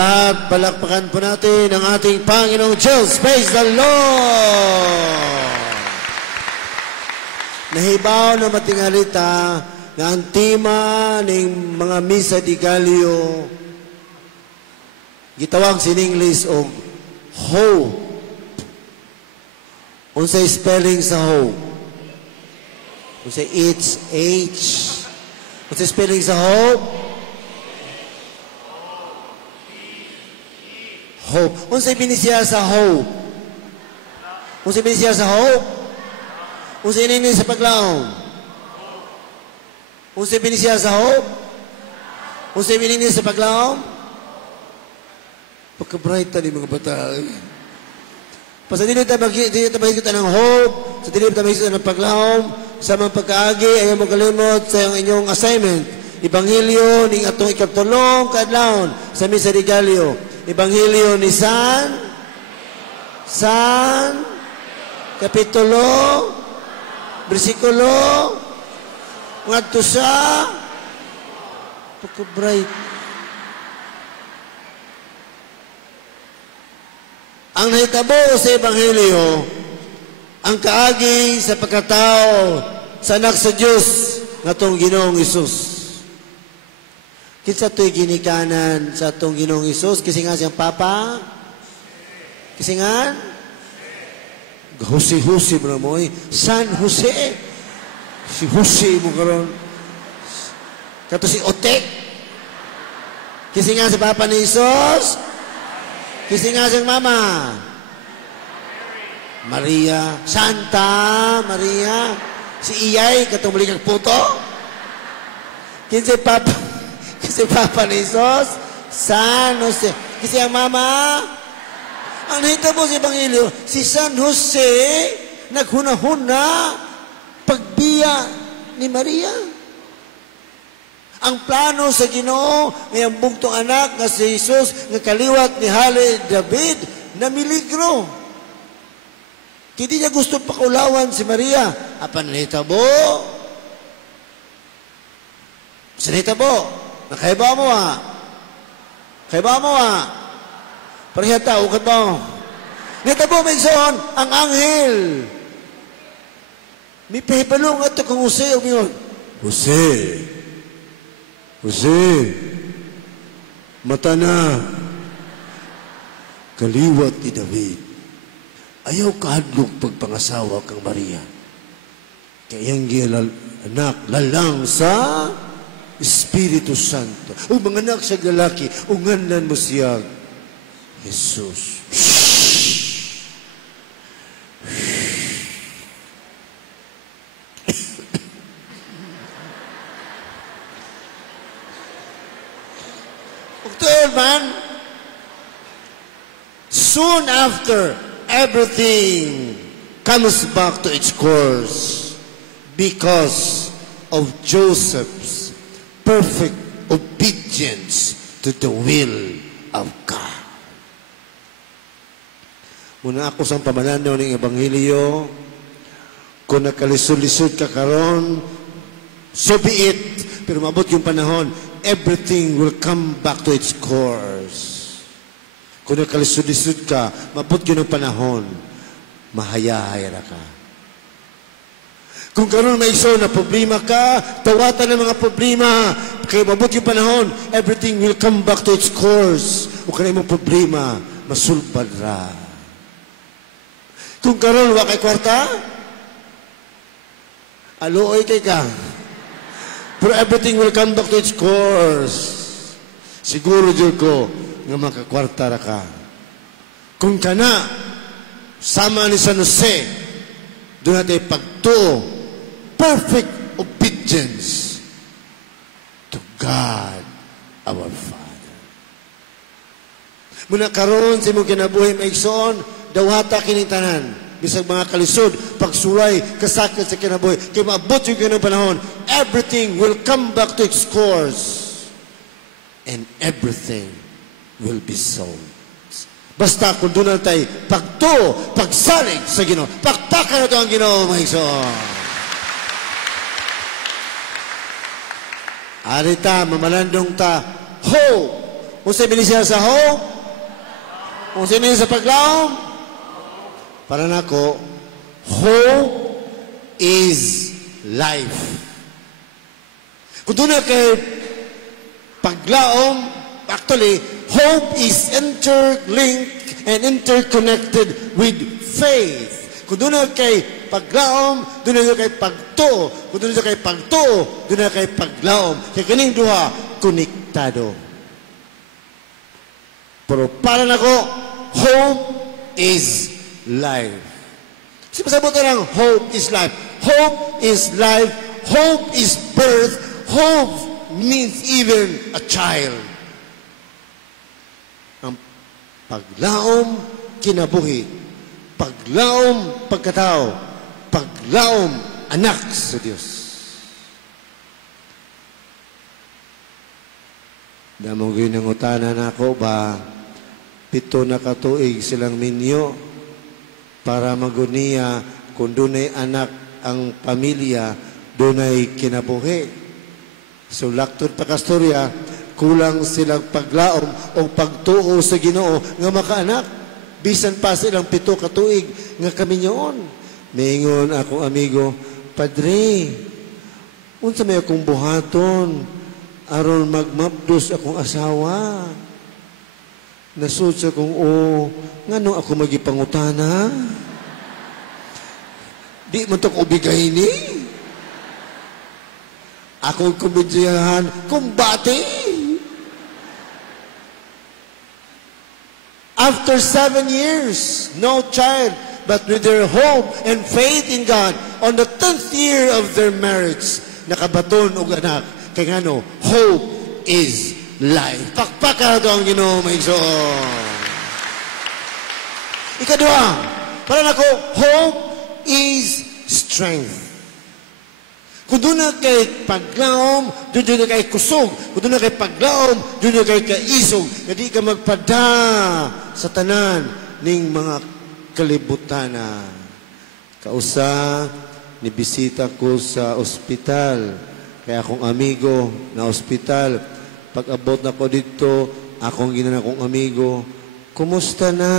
lahat, palakpakan po natin ang ating Panginoong Diyos. Praise the Lord! Nahibaw na matingalita na ang tema ng mga misa di Gallio gitawag sa English og hope. Unsay spelling sa hope? Unsay H. Unsay spelling sa hope? Hope. Unsay binisiya sa hope? Unsay binisiya sa hope? Unsay nini sa paglaom? Unsay binisiya sa hope? Unsay nini sa paglaom? Pagka-bright tani mga bata. Pasa dili ta makita ng hope, sa dili ta makita ng paglaom, sa mga pagkaagi ayaw mo kalimot sa inyong assignment. Ebanghelyo ning atong ikatulong kadlawon sa Misa di Gallio. Ebanghelyo ni San kapitulo bersikulo ngadto sa pagka-bright. Ang nahitabo sa Ebanghelyo ang kaagi sa pagkatao sa anak sa Dios ngatong Ginoong Hesus. Kinsa to'y ginikanan sa atong Ginoong Hesus? Kisingan siyang Papa? Kisingan? Jose mo na mo eh. San Jose. Si Jose mo karon. Kato si Otek. Kisingan si Papa ni Hesus? Kisingan siyang Mama? Maria. Santa Maria. Si Iyay, katong malikang puto? Kinsa Papa? Kasi Papa ni Jesus, San Jose. Kasi ang Mama, ang nahitabo sa Ebanghelyo, si San Jose, naghunahuna, pagbiya ni Maria. Ang plano sa Ginoo, ngayang bugtong anak nga si Jesus, nga kaliwat ni Hale David, na miligro. Hindi niya gusto pakulawan si Maria. Apan nahitabo? Sa nahitabo? Nakaiba mo Kaiba mo Parihata, ukat mo. Nitabo, Menson, ang anghel. May pahipalong ito kung Jose o ngayon. Jose, mata na. Kaliwat ni David. Ayaw kahadlok pagpangasawa kang Maria. Kayang anak lalang sa Espiritu Santo. O mga anak sa lalaki, unganan mo siya, Jesus. Third man, soon after, everything comes back to its course because of Joseph's perfect obedience to the will of God. Muna ako sa pamananaw ng Ebanghelyo, kung nakalisod-lisod ka karon, so be it. Pero mabot yung panahon, everything will come back to its course. Kung nakalisod-lisod ka, mabot yung panahon, mahaya-haya na ka. Kung karon may iso na problema ka, tawatan ng mga problema. Kaya mabot yung panahon, everything will come back to its course. O kanay mong problema, masulbad ra. Kung karon wa kay kwarta, aluoy kay ka. Pero everything will come back to its course. Siguro dyan ko nga makakwarta ra ka. Kung kana, sama ni San Jose, doon natin pagtuo, perfect obedience to God, our Father. Muna karon sa imong kinabuhi maigsoon, dawhata kining tanan. Bisag mga kalisod, pagsulay, kasakit sa kinabuhi. Kaya maabot yung kinang panahon, everything will come back to its course. And everything will be solved. Basta kung doon tayo, pagtuo, pagsalig sa Ginoo. Paktakan na ito ang Ginoo, maigsoon. Arita, mamalandong ta, hope, Kung sa siya sa hope, kung sa sa paglaom, para nako, hope is life. Kung doon na kay paglaom, actually, hope is interlinked and interconnected with faith. Kung doon na kay paglaom, doon na kay pagtuo. Kung doon na kay pagtuo, doon na kay paglaom. Kaya kaning duha, konektado. Pero para nako, hope is life. Kasi masabot na lang, hope is life. Hope is life. Hope is birth. Hope means even a child. Ang paglaom, kinabuhi. Paglaom, pagkatao. Paglaom, anak sa Diyos. Damong ginangutana na ako ba, 7 na katuig silang minyo para maguniya kung dunay anak ang pamilya, dunay kinabuhi. So, laktod pa kastorya, kulang silang paglaom o pagtuo sa Ginoo nga makaanak. Bisan pa silang 7 katuig nga kami nyoon. Mingon akong amigo, Padre, unsa may akong buhaton aron magmapdos akong asawa. Nasud sa kong, ngano ako magipangutana? Di man ito ko bigay ni. Ako kumbinsiyahan, kumbati. After 7 years, no child, but with their hope and faith in God, on the 10th year of their marriage, nakabaton og anak. Kaya ngano, hope is life. Pakpaka ito ang Ginoo, maigsoon. Ikadua, para nako, hope is strength. Kung doon na kay paglaom, doon na kay kusog. Kung doon na kay paglaom, doon na kay kaisog. Hindi ka magpada sa tanan ng mga kalibutan. Kausa, nibisita ko sa ospital. Kaya akong amigo na ospital. Pag abot na ko dito, akong ginan akong amigo, kumusta na?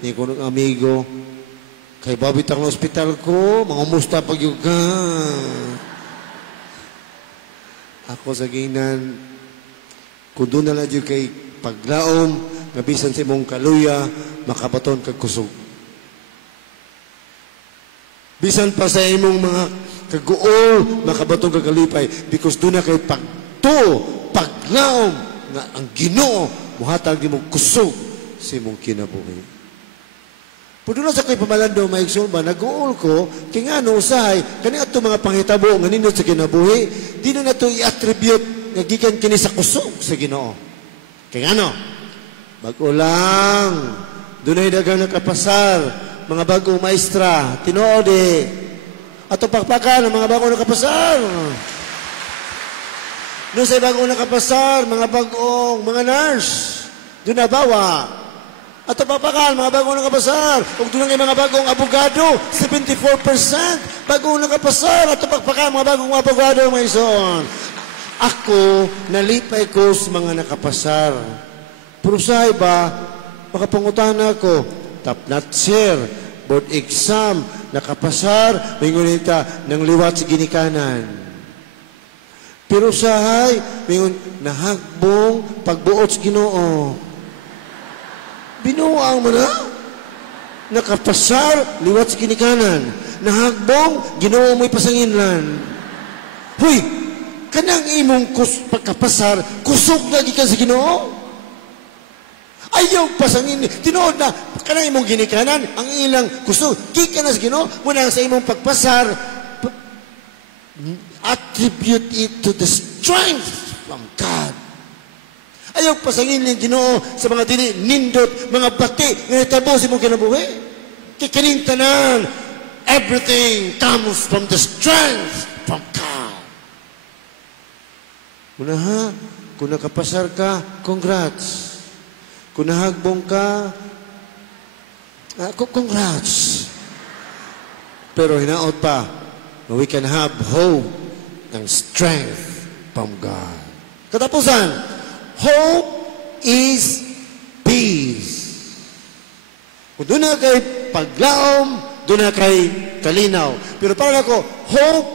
Ni ko ng amigo, kay babit ang ospital ko, mangumusta pag yung ka. Ako sa ginan, kung doon na lang yung kay paglaom, nabisan sa imong kaluya, makabaton kag kusog. Bisan pa sa imong mga kaguol, makabaton kag kalipay, because doon na kay paglaom, nga ang Ginoo, muhatag di mong kusog sa imong kinabuhi. Pero na sa kay pamalando, maigsoon ba, nag-uol ko, kaya nga no, usahay, kani ato mga panghitabo, nga ninyo sa kinabuhi, di na nato i-attribute, nagikan kini sa kusog sa Ginoo. Kaya nga no, bago lang, doon ay dagang nakapasar, mga bagong maestra, tinoode, ato pakpakan, mga bagong nakapasar. Doon sa bagong nakapasar, mga bagong, mga nurse, doon na bawa, at papakan, mga bagong nakapasar. Huwag doon mga bagong abogado, 74%. Bagong nakapasar. At papakan, mga bagong abogado, mga ison. Ako, nalipay ko sa mga nakapasar. Pero sa iba, makapangutan ako, top notcher, board exam, nakapasar, may ngunita ng liwat sa ginikanan. Pero sahay, may nahagbong pagbuot sa Ginoo. Binuang mo na. Nakapasar, liwat sa ginikanan. Nahagbong, Ginoo mo'y pasanginlan. Huy, kanang imong pagkapasar, kusog lagi ka sa Ginoo. Ayaw pasangin. Tinood na, kanang imong ginikanan, ang ilang kusog. Kika na sa Ginoo, muna sa imong pagpasar, attribute it to the strength from God. Ayaw pasangin ng Ginoo sa mga nindot, mga bati, nga natabo sa mong kinabuhi. Kikaning tanan, everything comes from the strength from God. Una ha, kung nakapasar ka, congrats. Kung nahagbong ka, congrats. Pero hinaot pa, we can have hope and strength from God. Katapusan, hope is peace. Kung doon na kay paglaom, doon na kay kalinaw. Pero para ako, hope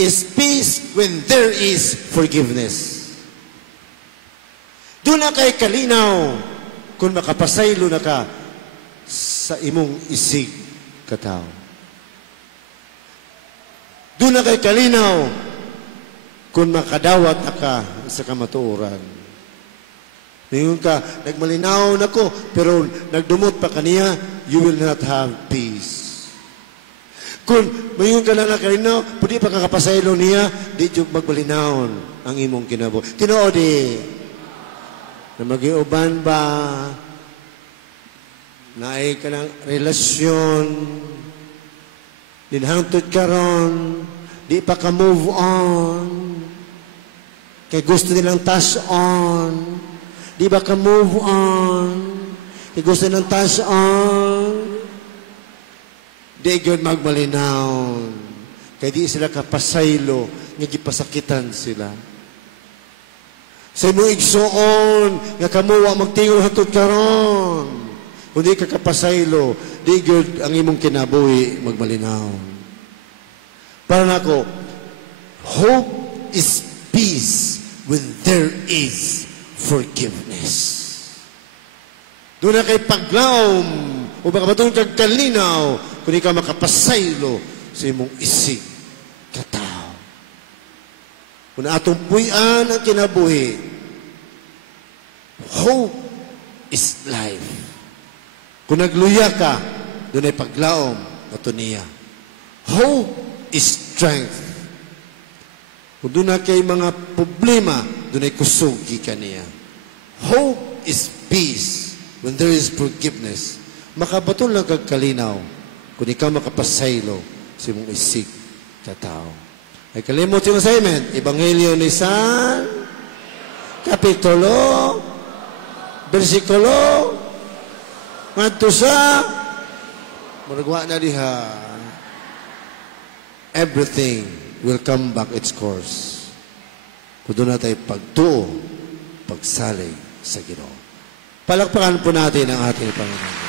is peace when there is forgiveness. Doon na kay kalinaw kung makapasaylo na ka sa imong isig katao. Doon na kay kalinaw kung makadawat na ka sa kamatuoran. Ngayon ka, nagmalinaw na ko, pero nagdumot pa kaniya, you will not have peace. Kung mayon ka na nakalinaw, pwede pa kakapasaylo niya, di yung magmalinaw ang imong kinabo. Tinoodi, na mag-iuban ba, na ay ka ng relasyon, dinhangtod ka ron, di pa ka move on, kay gusto nilang touch on, di ba ka move on, kay gusto nilang touch on, di yun magmalinaw, kay di sila kapasaylo, nga gipasakitan sila. Sa imong igsuon, nga kamuwa magtingog hatod karon. Kung di ka kapasaylo, di good ang imong kinabuhi magmalinaw. Para nako, hope is peace when there is forgiveness. Doon na kay paglaom, o baka batong kagkalinaw, kung di ka makapasaylo sa imong isig katao. Kung atong puyan ang kinabuhi, hope is life. Kung nagluya ka, doon ay paglaom, ito niya. Hope is strength. Kung doon na kay mga problema, doon ay kusugi ka niya. Hope is peace when there is forgiveness. Makabatol lang kagkalinaw kung ikaw makapasaylo sa imong isig katao. Ay kalimot yung assignment. Ebanghelyo ni San, Kapitulo, versikulo, ngadto sa, maragwa na diha, everything will come back its course. Kung doon natin pagtuo, pagsalig sa Ginoo. Palakpakan po natin ang ating Panginoon.